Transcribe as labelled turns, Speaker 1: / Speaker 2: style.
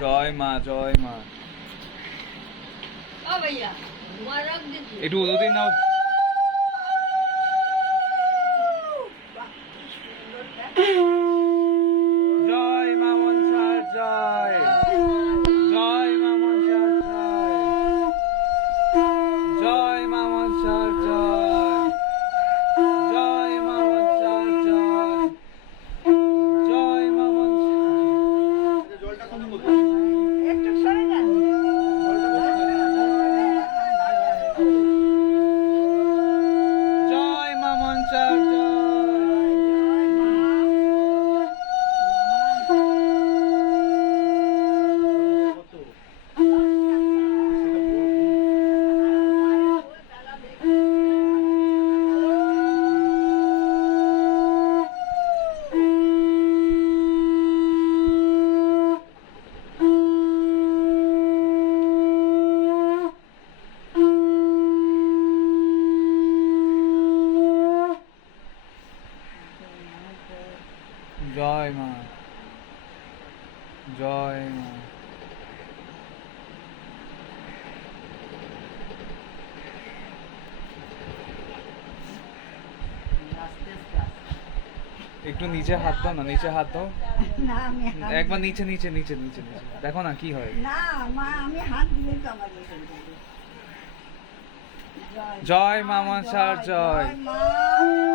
Speaker 1: জয় মা জয় মা। একটু উদুতি নাও। জয় মা। জয় মা।
Speaker 2: একটু
Speaker 1: নিচে হাত দাও না নিচে হাত দাও। একবার নিচে নিচে নিচে নিচে নিচে। দেখো না কি হয়। জয় মা মনসার জয়
Speaker 2: মা
Speaker 1: জয়